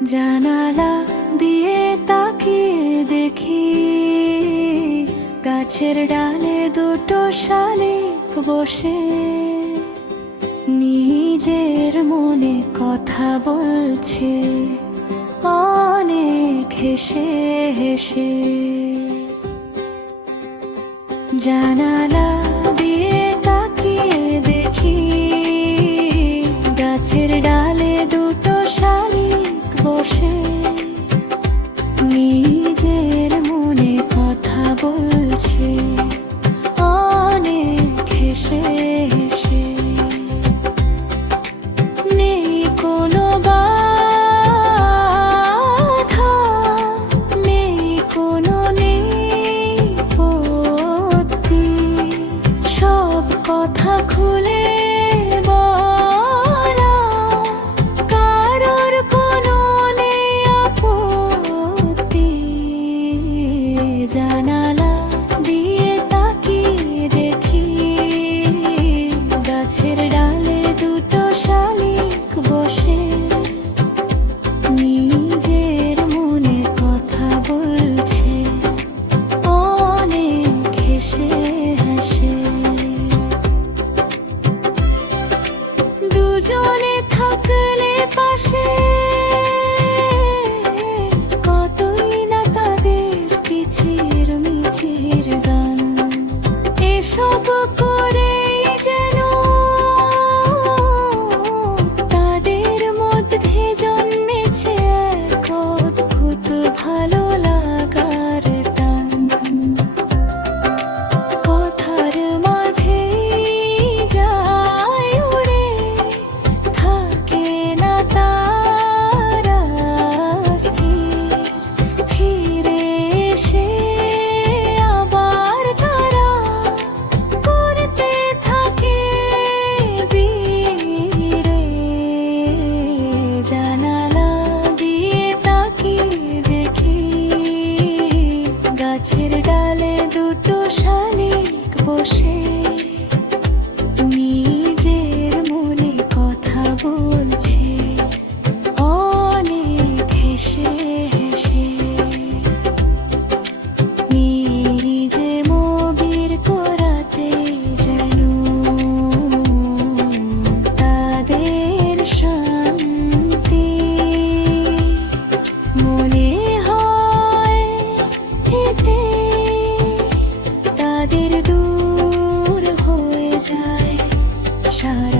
জানালা দিয়ে তাকিয়ে দেখি গাছের ডালে দুটো শালিক বসে নিজের মনে কথা বলছে অনেক হেসে হেসে। জানালা দিয়ে তাকিয়ে দেখি গাছের ডালে দুটো শালিক বসে নিজের মনে কথা বলছে অনেক হেসে হেসে। নেই কোনো বাধা, নেই কোনো আপত্তি, সব কথা খুলে বলা, কারোর কোনো নেই আপত্তি। জানালা দিয়ে তাকিয়ে দেখি গাছের ডালে দুটো শালিক বসে নিজের মনে কথা বলছে অনেক হেসে হেসে। দুজনে থাকলে পাশে কতই না তাদের কিচির মিচির গান, এসব করেই যেন তাদের মধ্যে জন্মেছে এক অদ্ভুত ভালো লাগার টান। কথার মাঝে যায় উড়ে, থাকে না তারা স্থির, ফিরে এসে আবার তারা করতে থাকে বিরে। জানালা দিয়ে তাকিয়ে দেখি গাছের ডালে দুটো শালিক বসে নিজের মনে কথা বলছে অনেক হেসে হেসে। নিজে মবির করাতে যেন তাদের শান্তি, মনে হয় এতে তাদের দূর হয়ে যায় সারা